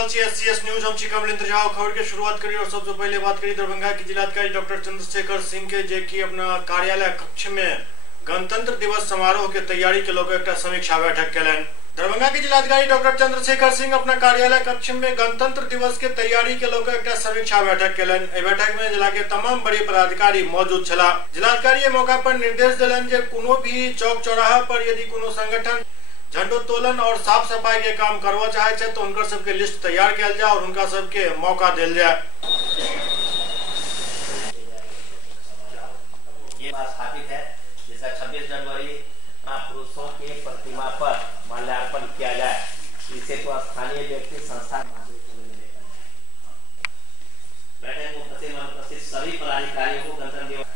रहल छी SCS news. हम छी कमलेंद्र झा। खबर के शुरुआत करी और सबसे पहले बात करी दरभंगा के जिलाधिकारी डॉक्टर चंद्रशेखर सिंह के, जे कि अपना कार्यालय कक्ष में गणतंत्र दिवस समारोह के तैयारी के लोग एक समीक्षा बैठक कैलन। दरभंगा के जिलाधिकारी डॉक्टर चंद्रशेखर सिंह अपना कार्यालय कक्ष में गणतंत्र दिवस के तैयारी के लोग एक समीक्षा बैठक कैलन। बैठक में जिला के तमाम बड़ी पदाधिकारी मौजूद छला। जिलाधिकारी मौका पर निर्देश दिलन जे कोनो भी चौक चौराहा पर यदि कोनो संगठन झंडोत्तोलन और साफ सफाई के काम करवा चाहे छे तो उनकर सबके लिस्ट तैयार किया जाए और उनका सबके मौका दिल जाए। ये बात स्थापित है जिसका 26 जनवरी पुरुषों के प्रतिमा पर माल्यार्पण किया जाए। इसे तो स्थानीय व्यक्ति संस्था बैठक में उपस्थित सभी पदाधिकारियों को गणतंत्र दिवस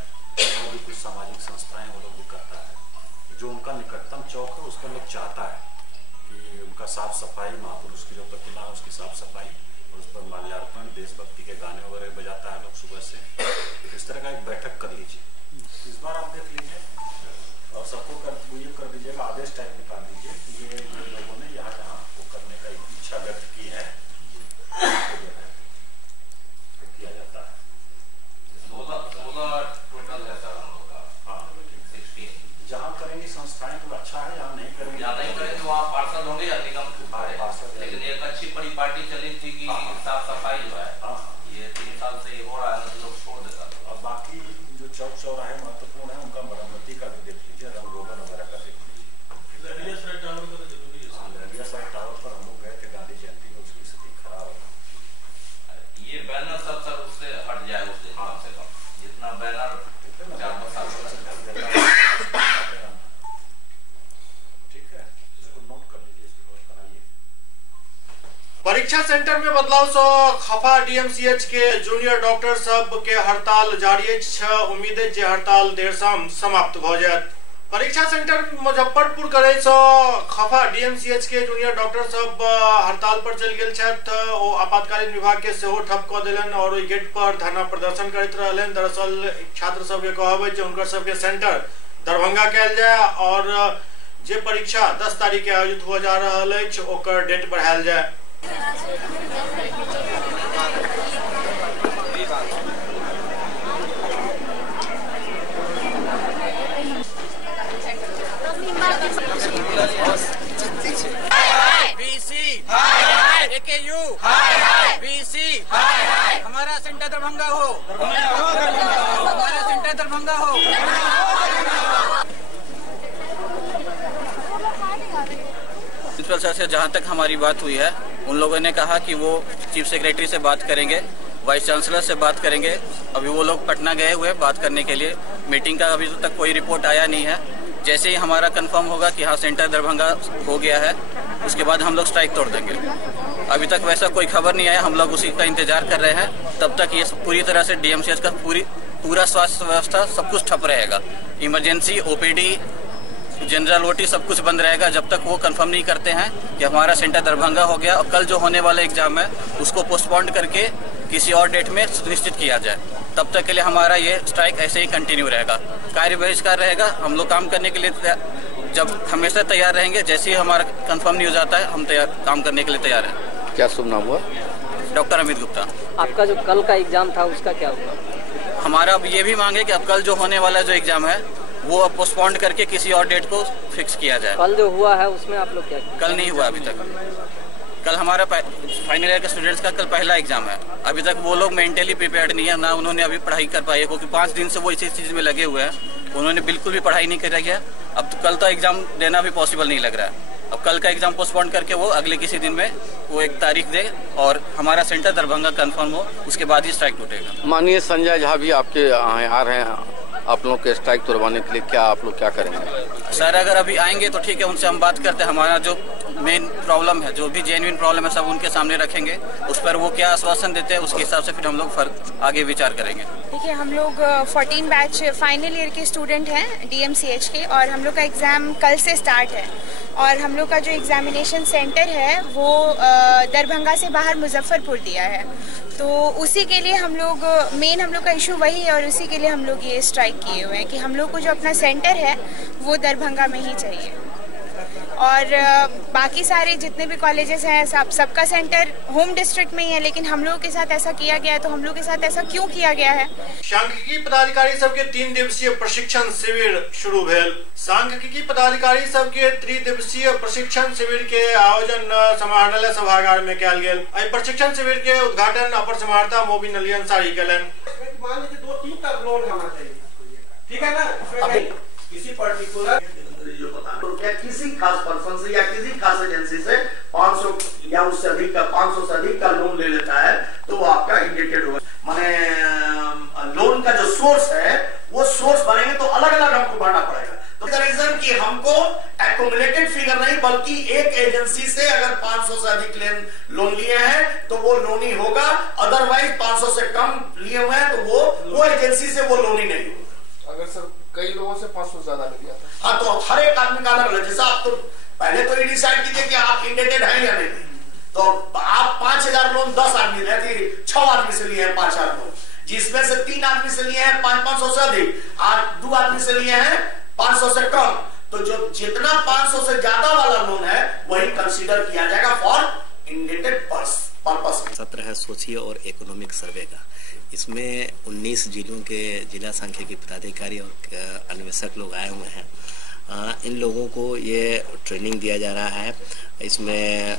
कुछ सामाजिक संस्थाएं वो लोग भी करता है, जो उनका निकटतम चौक है उसका लोग चाहता है कि उनका साफ सफाई, महापुरुष की जो प्रतिमा है उसकी साफ सफाई और उस पर माल्यार्पण, देशभक्ति के गाने वगैरह बजाता है लोग सुबह से। इस तरह का एक बैठक कर लीजिए। इस बार आप देख लीजिए और सबको कर दीजिएगा, आदेश टाइप निकाल दीजिए कि ये लोगों ने यहाँ जहाँ वो करने का इच्छा व्यक्त की है तो किया जाता है। 16 टोटल है सर हम लोग का। हाँ 16 जहाँ करेंगी संस्थाएं तो अच्छा है, जहाँ नहीं करेंगे या नहीं करेंगे तो वहाँ पार्षद होंगे या निगम पार्षद। लेकिन एक अच्छी बड़ी पार्टी चली थी कि साफ सफाई जो है ये 3 साल से हो रहा है, लोग छोड़ देता था। और बाकी जो चौक चौराहे महत्वपूर्ण है उनका मरम्मती का भी देख लीजिए, रंग रोगन वगैरह का देख लीजिए। रेडिया साइड टावर का तो जरूरी है। रेडिया साइड टावर पर हम लोग गए थे गांधी जयंती में, उसकी स्थिति खराब है। ये बैनर सब सर उससे हट जाए, उससे कम से कम जितना बैनर 4-5 साल ठीक है, इसको नोट कर लीजिए, इसको नोट कराइए। परीक्षा सेंटर में बदलाव से खफा डीएमसीएच के जूनियर डॉक्टर सब के हड़ताल जारी है। उम्मीद है जे हड़ताल देर शाम समाप्त हो जाए। परीक्षा सेंटर मुजफ्फरपुर करे से खफा डीएमसीएच के जूनियर डॉक्टर सब हड़ताल पर चल गेल छथि। ओ आपातकालीन विभाग के सेहो ठप क देलन और गेट पर धरना प्रदर्शन करते रहलन। दरअसल छात्र सब के कहबे जे उनकर सबके सेंटर दरभंगा कैल जाए और जे परीक्षा 10 तारीख के आयोजित हो जा रहल अछि ओकर डेट बढ़ायल जाए। AKU BC हमारा सेंटर दरभंगा हो, हमारा सेंटर दरभंगा हो। प्रिंसिपल सर से जहां तक हमारी बात हुई है, उन लोगों ने कहा कि वो चीफ सेक्रेटरी से बात करेंगे, वाइस चांसलर से बात करेंगे। अभी वो लोग पटना गए हुए बात करने के लिए। मीटिंग का अभी तक कोई रिपोर्ट आया नहीं है। जैसे ही हमारा कंफर्म होगा कि हाँ सेंटर दरभंगा हो गया है, उसके बाद हम लोग स्ट्राइक तोड़ देंगे। अभी तक वैसा कोई खबर नहीं आया, हम लोग उसी का इंतजार कर रहे हैं। तब तक ये पूरी तरह से डीएमसीएच का पूरा स्वास्थ्य व्यवस्था सब कुछ ठप रहेगा। इमरजेंसी, ओपीडी, जनरल ओटी सब कुछ बंद रहेगा जब तक वो कंफर्म नहीं करते हैं कि हमारा सेंटर दरभंगा हो गया और कल जो होने वाला एग्जाम है उसको पोस्टपोन करके किसी और डेट में सुनिश्चित किया जाए। तब तक के लिए हमारा ये स्ट्राइक ऐसे ही कंटिन्यू रहेगा, कार्य बहिष्कार रहेगा। हम लोग काम करने के लिए जब हमेशा तैयार रहेंगे। जैसे ही हमारा कंफर्म नहीं हो जाता है हम काम करने के लिए तैयार हैं। क्या शुभ नाम हुआ? डॉक्टर अमित गुप्ता। आपका जो कल का एग्जाम था उसका क्या हुआ? हमारा अब ये भी मांग है कि अब कल जो होने वाला जो एग्जाम है वो अब पोस्टपोन करके किसी और डेट को फिक्स किया जाए। कल जो हुआ है उसमें आप लोग क्या? कल नहीं हुआ अभी तक। कल हमारा फाइनल ईयर के स्टूडेंट्स का कल पहला एग्जाम है। अभी तक वो लोग मेंटली प्रिपेयर्ड नहीं है, ना उन्होंने अभी पढ़ाई कर पाई है, क्योंकि 5 दिन से वो इसी चीज में लगे हुए हैं। उन्होंने बिल्कुल भी पढ़ाई नहीं करी है। अब तो कल तो एग्जाम देना भी पॉसिबल नहीं लग रहा है। अब कल का एग्जाम पोस्टपोन करके वो अगले किसी दिन में वो एक तारीख दे और हमारा सेंटर दरभंगा कंफर्म हो, उसके बाद ही स्ट्राइक टूटेगा। माननीय संजय झा भी आपके आ रहे हैं आप लोग के स्ट्राइक तोड़वाने के लिए, क्या आप लोग क्या करेंगे? सर अगर अभी आएंगे तो ठीक है, उनसे हम बात करते हैं। हमारा जो मेन प्रॉब्लम है, जो भी जेन्युइन प्रॉब्लम है, सब उनके सामने रखेंगे। उस पर वो क्या आश्वासन देते हैं उसके हिसाब से फिर हम लोग आगे विचार करेंगे। देखिए, हम लोग 14 बैच फाइनल ईयर के स्टूडेंट हैं डीएमसीएच के, और हम लोग का एग्ज़ाम कल से स्टार्ट है। और हम लोग का जो एग्जामिनेशन सेंटर है वो दरभंगा से बाहर मुजफ्फरपुर दिया है। तो उसी के लिए हम लोग हम लोग का इशू वही है और उसी के लिए हम लोग ये स्ट्राइक किए हुए हैं कि हम लोग को जो अपना सेंटर है वो दरभंगा में ही चाहिए। और बाकी सारे जितने भी कॉलेजेस हैं सबका सेंटर होम डिस्ट्रिक्ट में ही है, लेकिन हम लोगों के साथ ऐसा किया गया है। तो हम लोगों के साथ ऐसा क्यों किया गया है? सांख्यिकी पदाधिकारी सबके 3 दिवसीय प्रशिक्षण शिविर शुरू भेल। सांख्यिकी पदाधिकारी सबके 3 दिवसीय प्रशिक्षण शिविर के आयोजन समाहरणालय सभागार में कयल गेल। एहि प्रशिक्षण शिविर के उद्घाटन अपर समाहर्ता मोबिन अली अंसारी कयलनि। मान लीजिए 2-3 तक लोन होना चाहिए, ठीक है ना? किसी पर्टिकुलर रुपया किसी खास पर्सन से या किसी खास एजेंसी से 500 या उससे अधिक का 500 से अधिक का लोन ले लेता है तो वो आपका इंडिकेटेड होगा। माने लोन का जो सोर्स है वो सोर्स बनेंगे तो अलग अलग हमको भरना पड़ेगा। तो रीजन कि हमको एक्युमुलेटेड फिगर नहीं बल्कि एक एजेंसी से अगर 500 से अधिक लोन लिए हैं तो वो लोनी होगा, अदरवाइज 500 से कम लिए हुए हैं तो वो एजेंसी से वो लोनी नहीं होगा। अगर सर कई लोगों से 500 ज्यादा ले लिया था, हाँ तो हर एक आदमी का अलग अलग। जैसा आप तो पहले तो ये डिसाइड कीजिए कि आप इंडेटेड हैं या नहीं। तो आप 5000 लोन 10 आदमी 6 आदमी से लिए हैं 5000 लोन, जिसमें से 3 आदमी से लिए हैं 500 से अधिक और 2 आदमी से लिए हैं 500 से कम। तो जो जितना 500 से ज्यादा वाला लोन है वही कंसीडर किया जाएगा फॉर इंडेटेड पर्पस। सत्र है सोशियो और इकोनॉमिक सर्वे का। इसमें 19 जिलों के जिला सांख्यिकी पदाधिकारी और अन्वेषक लोग आए हुए हैं। इन लोगों को ये ट्रेनिंग दिया जा रहा है। इसमें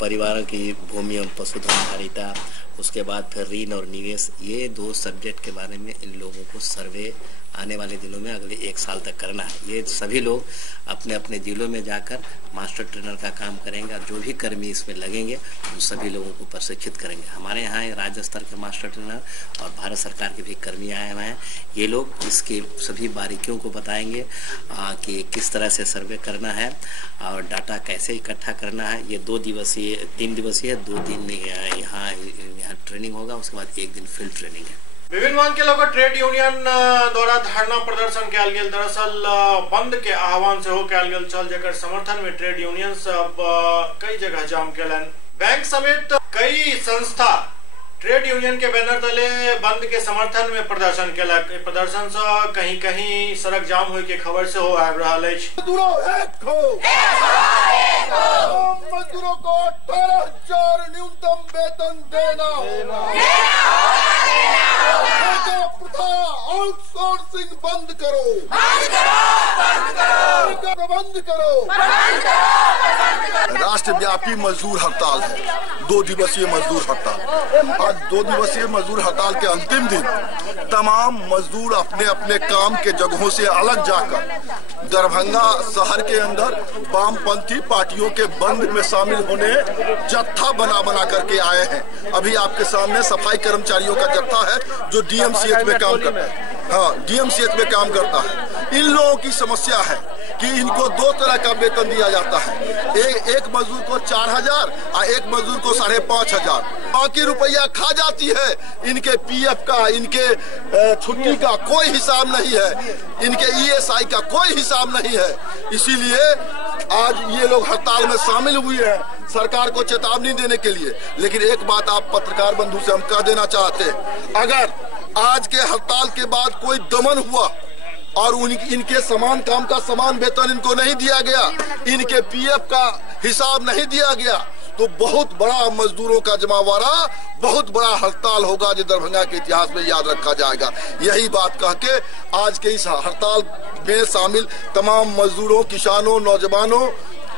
परिवार की भूमि और पशुधन धारिता, उसके बाद फिर ऋण और निवेश, ये 2 सब्जेक्ट के बारे में इन लोगों को सर्वे आने वाले दिनों में अगले 1 साल तक करना है। ये सभी लोग अपने अपने जिलों में जाकर मास्टर ट्रेनर का काम करेंगे और जो भी कर्मी इसमें लगेंगे उन सभी लोगों को प्रशिक्षित करेंगे। हमारे यहाँ राज्य स्तर के मास्टर ट्रेनर और भारत सरकार के भी कर्मी आए हुए हैं। ये लोग इसके सभी बारीकियों को बताएंगे कि किस तरह से सर्वे करना है और डाटा कैसे इकट्ठा करना है। ये 3 दिवसीय 2 दिन यहाँ ट्रेनिंग होगा, उसके बाद 1 दिन फील्ड ट्रेनिंग है। विभिन्न मांग के लेकर ट्रेड यूनियन द्वारा धरना प्रदर्शन कयल गेल। दरअसल बंद के आह्वान से हो कयल गेल छल, जेकर समर्थन में ट्रेड यूनियन सब कई जगह जाम केलन। बैंक समेत कई संस्था ट्रेड यूनियन के बैनर तले बंद के समर्थन में प्रदर्शन केलक। प्रदर्शन से कहीं कहीं सड़क जाम होय के खबर से हो आबि रहल अछि। मजदूरों को 18,000 न्यूनतम वेतन देना, आउटसोर्सिंग बंद करो, बंद करो। राष्ट्रव्यापी मजदूर हड़ताल है, 2 दिवसीय मजदूर हड़ताल। आज 2 दिवसीय मजदूर हड़ताल के अंतिम दिन तमाम मजदूर अपने अपने काम के जगहों से अलग जाकर दरभंगा शहर के अंदर वामपंथी पार्टियों के बंद में शामिल होने जत्था बना करके आए हैं। अभी आपके सामने सफाई कर्मचारियों का जत्था है जो DMCH में काम करता है। हाँ, DMCH में काम करता है। इन लोगों की समस्या है कि इनको 2 तरह का वेतन दिया जाता है। एक मजदूर को 4000 और एक मजदूर को 5500। बाकी रुपया खा जाती है। इनके PF का, इनके छुट्टी का कोई हिसाब नहीं है, इनके ESI का कोई हिसाब नहीं है। इसीलिए आज ये लोग हड़ताल में शामिल हुए हैं सरकार को चेतावनी देने के लिए। लेकिन एक बात आप पत्रकार बंधु से हम कह देना चाहते हैं, अगर आज के हड़ताल के बाद कोई दमन हुआ और इनके समान काम का समान वेतन इनको नहीं दिया गया, इनके PF का हिसाब नहीं दिया गया, तो बहुत बड़ा मजदूरों का जमावड़ा, बहुत बड़ा हड़ताल होगा जो दरभंगा के इतिहास में याद रखा जाएगा। यही बात कह के आज के इस हड़ताल में शामिल तमाम मजदूरों, किसानों, नौजवानों,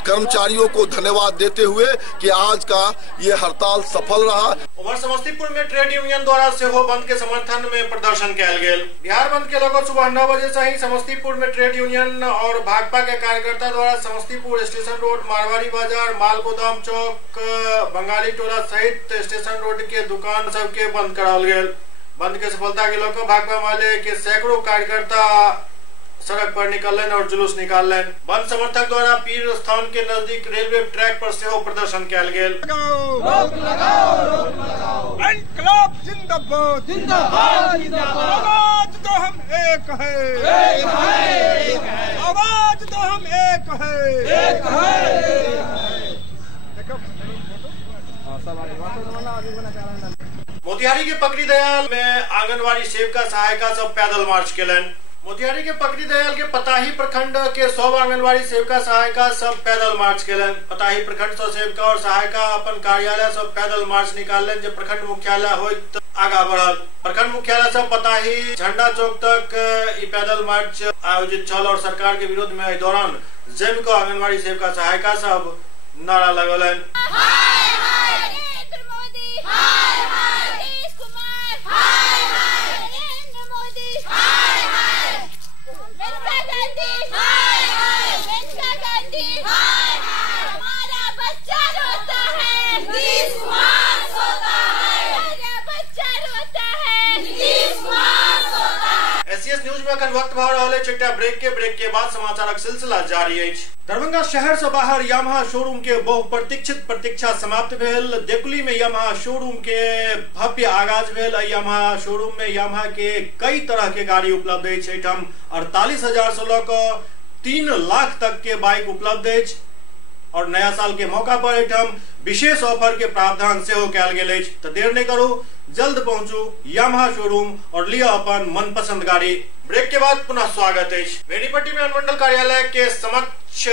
कर्मचारियों को धन्यवाद देते हुए कि आज का ये हड़ताल सफल रहा। उधर समस्तीपुर में ट्रेड यूनियन द्वारा से हो बंद के समर्थन में प्रदर्शन कयल गेल। बिहार बंद के लेकर सुबह 9 बजे से ही समस्तीपुर में ट्रेड यूनियन और भाजपा के कार्यकर्ता द्वारा समस्तीपुर स्टेशन रोड, मारवाड़ी बाजार, माल गोदाम चौक, बंगाली टोला सहित स्टेशन रोड के दुकान सब के बंद कराल गेल। बंद के सफलता के लेकर भाकपा माले के सैकड़ों कार्यकर्ता सड़क पर निकलन और जुलूस निकालन। बंद समर्थक द्वारा पीर स्थान के नजदीक रेलवे ट्रैक पर से हो प्रदर्शन कयल गेल। इनकलाब जिंदाबाद, जिंदाबाद, जिंदाबाद। आवाज तो हम एक है, आवाज तो हम एक मोतिहारी के पकड़ी दयाल में आंगनवाड़ी सेविका सहायिका सब पैदल मार्च केलन। मोतिहारी के पकड़ी दयाल के पताही प्रखंड के 100 आंगनबाड़ी सेविका सहायिका सब पैदल मार्च केलन। पताही प्रखंड से सेविका और सहायिका अपन कार्यालय से पैदल मार्च निकालन, जो प्रखंड मुख्यालय होइत आगा बढ़ल। प्रखंड मुख्यालय से पताही झंडा चौक तक ई पैदल मार्च आयोजित छल और सरकार के विरोध में इस दौरान जैविक आंगनबाड़ी सेविका सहायिका सब नारा लगलन। न्यूज में अखन वक्त भर रहा छोटा ब्रेक के बाद समाचार सिलसिला जारी है। दरभंगा शहर से बाहर यामाहा शोरूम के बहुप्रतीक्षित प्रतीक्षा समाप्त भेल। देकुली में यामाहा शोरूम के भव्य आगाज भेल। यामाहा शोरूम में यामाहा के कई तरह के गाड़ी उपलब्ध है। 48,000 से लऽ 3 लाख तक के बाइक उपलब्ध है और नया साल के मौका पर एठम विशेष ऑफर के प्रावधान से हो कैल गेल। तो देर नहीं करू, जल्द पहुंचू यामाहा शोरूम और लिया अपन मनपसंद गाड़ी। ब्रेक के बाद पुनः स्वागत है। बेनीपट्टी में अनुमंडल कार्यालय के समक्ष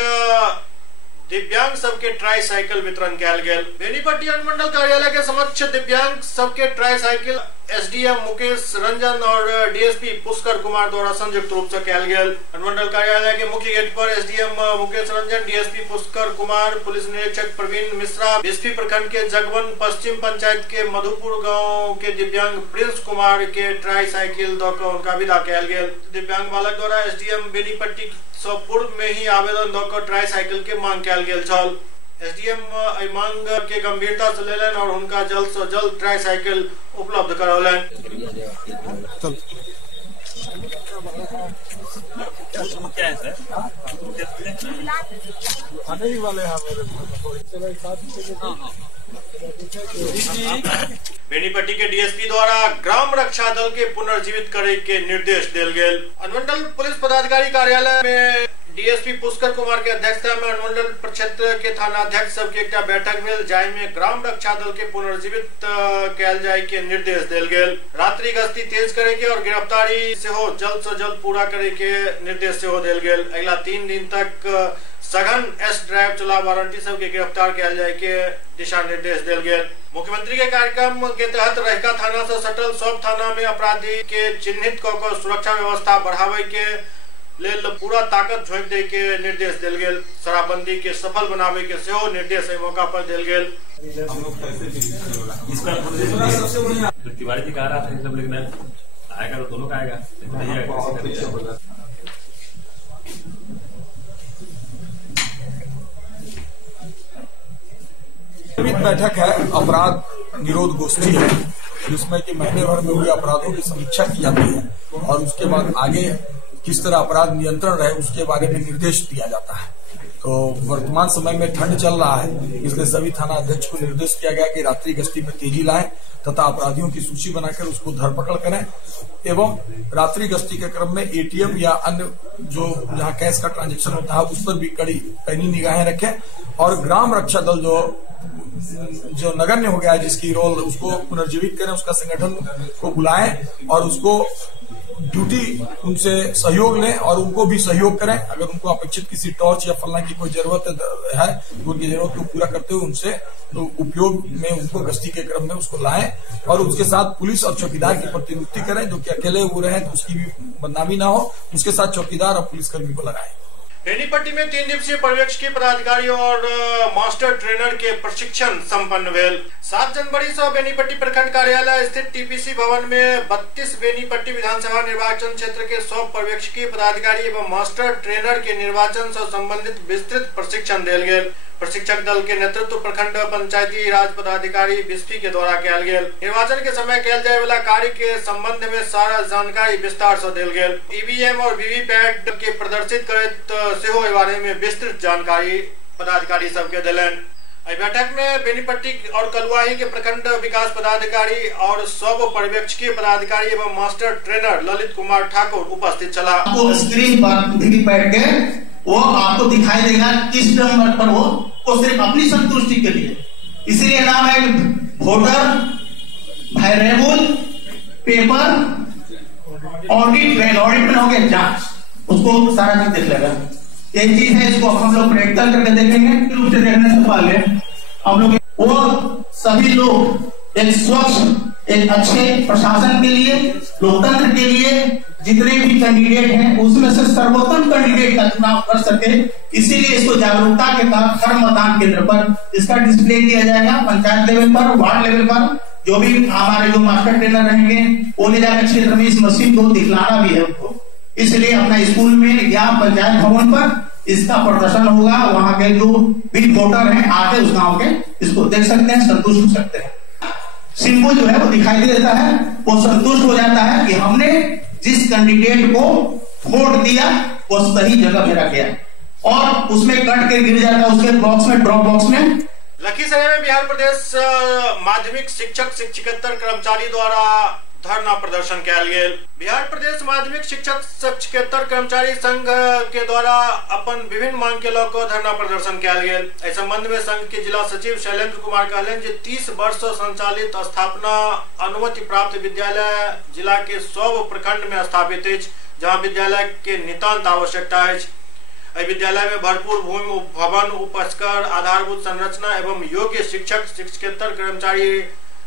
दिव्यांग सबके ट्राई साइकिल वितरण कैल गेल। बेनीपट्टी अनुमंडल कार्यालय के समक्ष दिव्यांग सबके try cycle SDM Mukesh Ranjan और डीएसपी पुष्कर कुमार द्वारा संयुक्त रूप से कैल गेल। अनुमंडल कार्यालय के मुख्य गेट पर SDM Mukesh Ranjan, DSP Pushkar Kumar, police निरीक्षक प्रवीण मिश्रा, बिस्फी प्रखंड के जगवन पश्चिम पंचायत के मधुपुर गांव के दिव्यांग प्रिंस कुमार के ट्राई साइकिल दौकर उनका विदा कैल गेल। दिव्यांग बालक द्वारा एसडीएम बेनीपट्टी पूर्व में ही आवेदन दौकर ट्राई साइकिल के मांग कैल गेल छल। एसडीएम मांग के गंभीरता से लेलन और उनका जल्द से जल्द ट्राई साइकिल उपलब्ध करौलन। बेनीपट्टी के डीएसपी द्वारा ग्राम रक्षा दल के पुनर्जीवित करे के निर्देश दिल गेल। अनुमंडल पुलिस पदाधिकारी कार्यालय में डीएसपी पुष्कर कुमार के अध्यक्षता में अनुमंडल प्रक्षेत्र के थाना अध्यक्ष सबके एक बैठक भेल, जाय में ग्राम रक्षा दल के पुनर्जीवित कैल जाय के निर्देश दिल गेल। रात्रि गश्ती तेज करे के और गिरफ्तारी से हो जल्द से जल्द पूरा करे के निर्देश से हो दिल गेल। अगला 3 दिन तक सघन एस ड्राइव चला वारंटी सबके गिरफ्तार कैल जाय के दिशा निर्देश दिल गेल। मुख्यमंत्री के कार्यक्रम के तहत रहिका थाना से सटल सब थाना में अपराधी के चिन्हित कर सुरक्षा व्यवस्था बढ़ावे के लेल पूरा ताकत झोंक दे के निर्देश दिल गेल। शराबबंदी के सफल बनावे के सेहो निर्देश एहि मौका पर दिल गेल। तिवारी जी कह रहा था सब, लेकिन आएगा तो दोनों का आएगा। बैठक है, अपराध निरोध गोष्ठी है, जिसमें कि महीने भर में हुए अपराधों की समीक्षा की जाती है और उसके बाद आगे किस तरह अपराध नियंत्रण रहे उसके बारे में निर्देश दिया जाता है। तो वर्तमान समय में ठंड चल रहा है, इसलिए सभी थाना अध्यक्ष को निर्देश किया गया कि रात्रि गश्ती में तेजी लाएं तथा अपराधियों की सूची बनाकर उसको धरपकड़ करें एवं रात्रि गश्ती के क्रम में एटीएम या अन्य जो जहां कैश का ट्रांजैक्शन होता है उस पर भी कड़ी पैनी निगाहें रखें और ग्राम रक्षा दल जो नगण्य हो गया है जिसकी रोल उसको पुनर्जीवित करें, उसका संगठन को बुलाएं और उसको ड्यूटी उनसे सहयोग लें और उनको भी सहयोग करें। अगर उनको अपेक्षित किसी टॉर्च या फलना की कोई जरूरत है तो उनकी जरूरत को पूरा करते हुए उनसे तो उपयोग में उनको गश्ती के क्रम में उसको लाएं और उसके साथ पुलिस और चौकीदार की प्रतिनियुक्ति करें, जो कि अकेले हो रहे हैं तो उसकी भी बदनामी ना हो, उसके साथ चौकीदार और पुलिसकर्मी को लगाएं। बेनीपट्टी में 3 दिवसीय पर्यवेक्षकीय पदाधिकारियों और मास्टर ट्रेनर के प्रशिक्षण संपन्न भेल। 7 जनवरी से बेनीपट्टी प्रखंड कार्यालय स्थित टीपीसी भवन में 32 बेनीपट्टी विधानसभा निर्वाचन क्षेत्र के 100 पर्यवेक्षकीय पदाधिकारी एवं मास्टर ट्रेनर के निर्वाचन से संबंधित विस्तृत प्रशिक्षण दिल गेल। प्रशिक्षक दल के नेतृत्व प्रखंड पंचायती राज पदाधिकारी बिस्फी के द्वारा कैल गेल। निर्वाचन के समय कैल जाए वाला कार्य के संबंध में सारा जानकारी विस्तार से दिल गेल। ईवीएम और वीवीपैट के प्रदर्शित करत सेहो बारे में विस्तृत जानकारी पदाधिकारी सबके दिलन। बैठक में बेनीपट्टी और कलुआही के प्रखंड विकास पदाधिकारी और सब पर्यवेक्षकीय पदाधिकारी एवं मास्टर ट्रेनर ललित कुमार ठाकुर उपस्थित चला। आपको स्क्रीन पर वीवीपैट के वो आपको दिखाई देगा किस नंबर पर वो सिर्फ अपनी संतुष्टि के लिए, इसीलिए नाम है वोटर वेरिएबल पेपर ऑडिट में हो गया जांच, उसको सारा चीज देख लेगा। एक चीज है, इसको हम लोग प्रैक्टिकल करके देखेंगे। रूप से देखने से पहले हम लोग वो सभी लोग एक स्वच्छ, एक अच्छे प्रशासन के लिए, लोकतंत्र के लिए जितने भी कैंडिडेट हैं उसमें से सर्वोत्तम कैंडिडेट का चुनाव कर सके, इसीलिए इसको जागरूकता के तहत हर मतदान केंद्र पर इसका डिस्प्ले किया जाएगा। पंचायत लेवल पर, वार्ड लेवल पर जो भी हमारे जो मास्टर ट्रेनर रहेंगे वो ले जाकर क्षेत्र में इस मशीन को दिखलाना भी है उनको। इसलिए अपना स्कूल में या पंचायत भवन पर इसका प्रदर्शन होगा। वहां के जो भी वोटर हैं आके उस गांव के इसको देख सकते हैं, संतुष्ट हो सकते हैं। सिंबल जो है वो दिखाई दे देता है, वो संतुष्ट हो जाता है कि हमने जिस कैंडिडेट को वोट दिया वो सही जगह पे रख गया, और उसमें कट के गिर जाता है उसके बॉक्स में, ड्रॉप बॉक्स में। लखीसराय में बिहार प्रदेश माध्यमिक शिक्षक शिक्षकेतर कर्मचारी द्वारा धरना प्रदर्शन किया गया। बिहार प्रदेश माध्यमिक शिक्षक शिक्षकेतर कर्मचारी संघ के द्वारा अपन विभिन्न मांग के लेकर धरना प्रदर्शन किया गया। इस संबंध में संघ के जिला सचिव शैलेंद्र कुमार कहलन जे 30 वर्ष संचालित स्थापना अनुमति प्राप्त विद्यालय जिला के 100 प्रखंड में स्थापित है, जहाँ विद्यालय के नितांत आवश्यकता है। विद्यालय में भरपूर भूमि, भवन, उपस्कर, आधारभूत संरचना एवं योग्य शिक्षक शिक्षकेतर कर्मचारी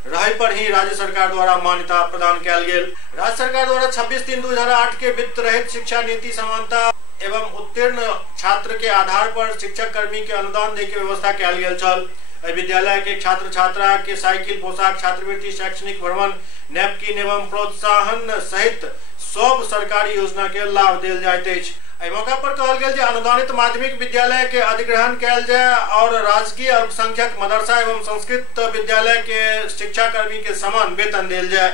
रहे पर ही राज्य सरकार द्वारा मान्यता प्रदान किया गया। राज्य सरकार द्वारा 26/3/2008 के वित्त रहित शिक्षा नीति समानता एवं उत्तीर्ण छात्र के आधार पर शिक्षक कर्मी के अनुदान दे के व्यवस्था किया गया छल। विद्यालय के छात्र छात्रा के साइकिल, पोशाक, छात्रवृत्ति, शैक्षणिक भ्रमण, नैपकिन एवं प्रोत्साहन सहित सब सरकारी योजना के लाभ दिल जाइत अछि। मौका पर कहल गेल जे अनुदानित माध्यमिक विद्यालय के अधिग्रहण कैल जाए और राजकीय अल्पसंख्यक मदरसा एवं संस्कृत विद्यालय के शिक्षा कर्मी के समान वेतन दिल जाए।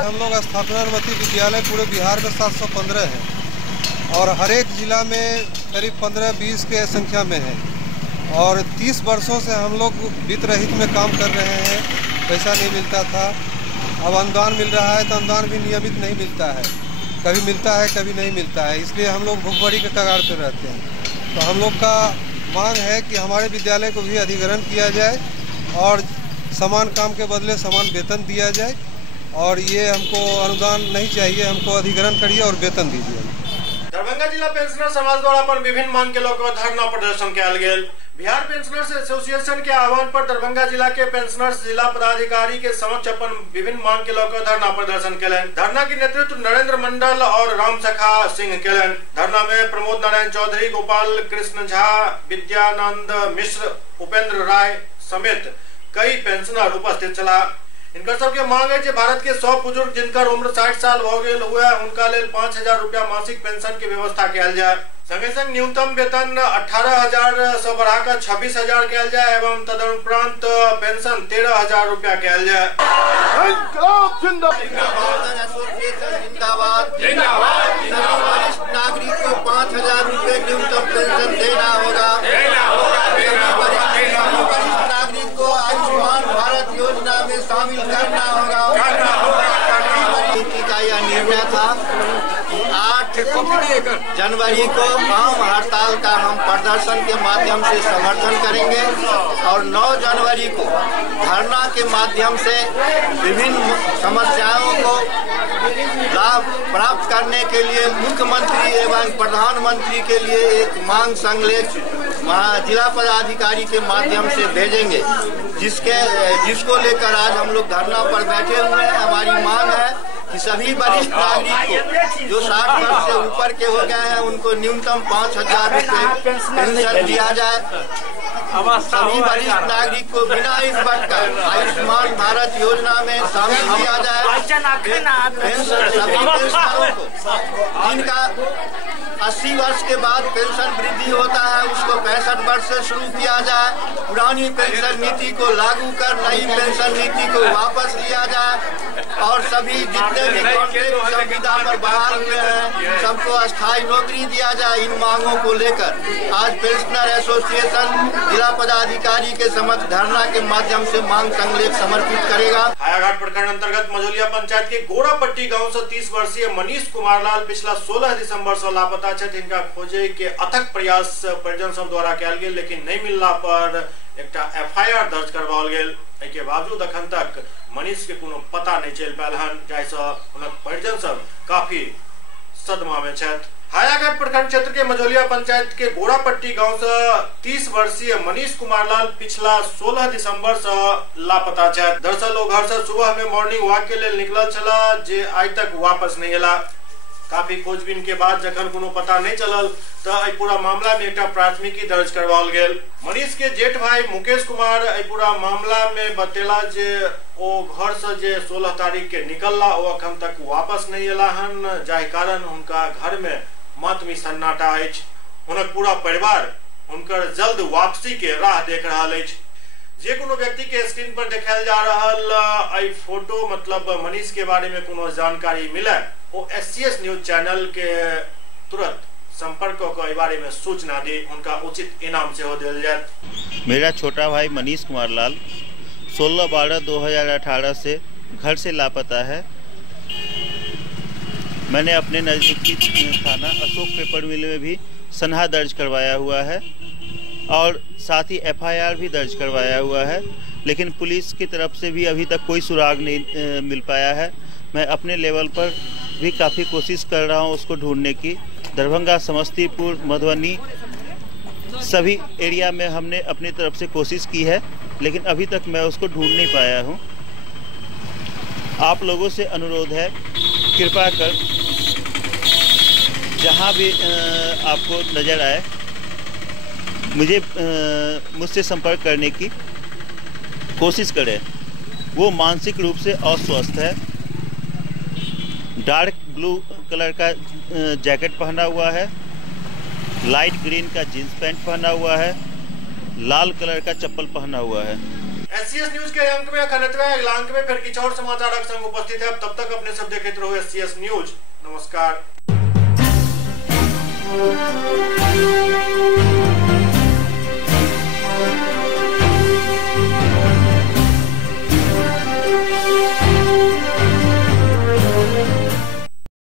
हम लोग स्थापना अनुमति विद्यालय पूरे बिहार में 715 है और हर एक जिला में करीब 15-20 के संख्या में है, और 30 वर्षों से हम लोग वित्त रहित में काम कर रहे हैं। पैसा नहीं मिलता था, अब अनुदान मिल रहा है तो अनुदान भी नियमित नहीं मिलता है, कभी मिलता है कभी नहीं मिलता है, इसलिए हम लोग भुखमरी के कगार पर रहते हैं। तो हम लोग का मांग है कि हमारे विद्यालय को भी अधिग्रहण किया जाए और समान काम के बदले समान वेतन दिया जाए, और ये हमको अनुदान नहीं चाहिए, हमको अधिग्रहण करिए और वेतन दीजिए। दरभंगा जिला पेंशनर समाज द्वारा अपन विभिन्न मांग के लेकर धरना प्रदर्शन किया गया। बिहार पेंशनर्स एसोसिएशन के आह्वान पर दरभंगा जिला के पेंशनर्स जिला पदाधिकारी के समक्ष अपन विभिन्न मांग के लेकर धरना प्रदर्शन केलन। धरना के नेतृत्व नरेंद्र मंडल और रामसखा सिंह केलन। धरना में प्रमोद नारायण चौधरी, गोपाल कृष्ण झा, विद्यानंद मिश्र, उपेंद्र राय समेत कई पेंशनर उपस्थित चला। इनका सबके मांग है कि भारत के 100 बुजुर्ग जिनकर उम्र 60 साल हो गए हुए उनका लेल 5000 रुपया मासिक पेंशन की व्यवस्था किया जाए। संगे संग न्यूनतम वेतन 18,000 से बढ़ाकर 26,000 किया जाए एवं तदुपरांत पेंशन 13,000 रुपया किया जाए। वरिष्ठ नागरिक को 5,000 रुपए न्यूनतम पेंशन देना होगा। वरिष्ठ नागरिक को आयुष्मान भारत योजना में शामिल करना होगा। नीति का यह निर्णय था। 8 जनवरी को आम हड़ताल का हम प्रदर्शन के माध्यम से समर्थन करेंगे और 9 जनवरी को धरना के माध्यम से विभिन्न समस्याओं को लाभ प्राप्त करने के लिए मुख्यमंत्री एवं प्रधानमंत्री के लिए एक मांग संलेख जिला पदाधिकारी के माध्यम से भेजेंगे, जिसको लेकर आज हम लोग धरना पर बैठे हुए हैं। हमारी मांग है कि सभी वरिष्ठ नागरिक को जो 60 वर्ष से ऊपर के हो गए हैं उनको न्यूनतम 5,000 रुपए पेंशन दिया जाए। सभी वरिष्ठ नागरिक को बिना इस बढ़कर आयुष्मान भारत योजना में शामिल किया जाए। पेंशन सभी पेंशनरों को जिनका 80 वर्ष के बाद पेंशन वृद्धि होता है उसको 65 वर्ष से शुरू किया जाए। पुरानी पेंशन नीति को लागू कर नई पेंशन नीति को वापस लिया जाए और सभी जितने भी कॉन्ट्रैक्ट संविदा पर बहाल हुए हैं सबको अस्थायी नौकरी दिया जाए। इन मांगों को लेकर आज पेंशनर एसोसिएशन जिला पदाधिकारी के समक्ष धरना के माध्यम से मांग संलेख समर्पित करेगा। हायाघाट प्रखंड अंतर्गत मझोलिया पंचायत के गोरापट्टी गांव से 30 वर्षीय मनीष कुमार लाल पिछला 16 दिसंबर से लापता लापता छथि। इनका खोजे के अथक प्रयास परिजन सब द्वारा कयल गेल, लेकिन नहीं मिलला पर एकटा FIR दर्ज करवाओल गेल। के बावजूद अखन तक मनीष के कोनो पता नहीं चल पायल हन, जाहिसँ हुनक परिजन सब काफी सदमा में छथि। हायाघाट प्रखंड क्षेत्र के मझौलिया पंचायत के गोड़ापट्टी गांव से 30 वर्षीय मनीष कुमार लाल पिछला 16 दिसंबर से लापता छथि। दरअसल ओ घर से सुबह में मॉर्निंग वॉक के लिए निकलल छला, जे आइ तक वापस नहीं एला। काफी खोजबीन के बाद जखन कोनो पता नहीं चलल तो पूरा मामला में एक प्राथमिकी दर्ज करवाओल गेल। मनीष के जेठ भाई मुकेश कुमार पूरा मामला में बतेला जे ओ घर से जे 16 तारीख के निकलला ओ अखन तक वापस नहीं एला हन, जाहि कारण उनका घर में मातमी सन्नाटा अछि। हुनक पूरा परिवार हुनकर जल्द वापसी के राह देख रहल अछि। जे कोनो व्यक्ति के स्क्रीन पर देखायल जा रहल फोटो मतलब मनीष के बारे में कोनो जानकारी मिले वो SCS न्यूज चैनल के तुरंत संपर्क के बारे में सूचना दी, उनका उचित इनाम से हो दिया जाए। मेरा छोटा भाई मनीष कुमार लाल 16/12/2018 से घर से लापता है। मैंने अपने नज़दीकी थाना अशोक पेपर मिल में भी सनहा दर्ज करवाया हुआ है और साथ ही FIR भी दर्ज करवाया हुआ है, लेकिन पुलिस की तरफ से भी अभी तक कोई सुराग नहीं मिल पाया है। मैं अपने लेवल पर भी काफ़ी कोशिश कर रहा हूं उसको ढूंढने की। दरभंगा, समस्तीपुर, मधुबनी सभी एरिया में हमने अपनी तरफ से कोशिश की है, लेकिन अभी तक मैं उसको ढूंढ नहीं पाया हूं। आप लोगों से अनुरोध है, कृपा कर जहां भी आपको नज़र आए मुझसे संपर्क करने की कोशिश करें। वो मानसिक रूप से अस्वस्थ है। डार्क ब्लू कलर का जैकेट पहना हुआ है, लाइट ग्रीन का जींस पैंट पहना हुआ है, लाल कलर का चप्पल पहना हुआ है। SCS न्यूज के अंक में अगला अंक में फिर किछु और समाचार संग उपस्थित है। तब तक अपने सब देखते रहो SCS न्यूज। नमस्कार।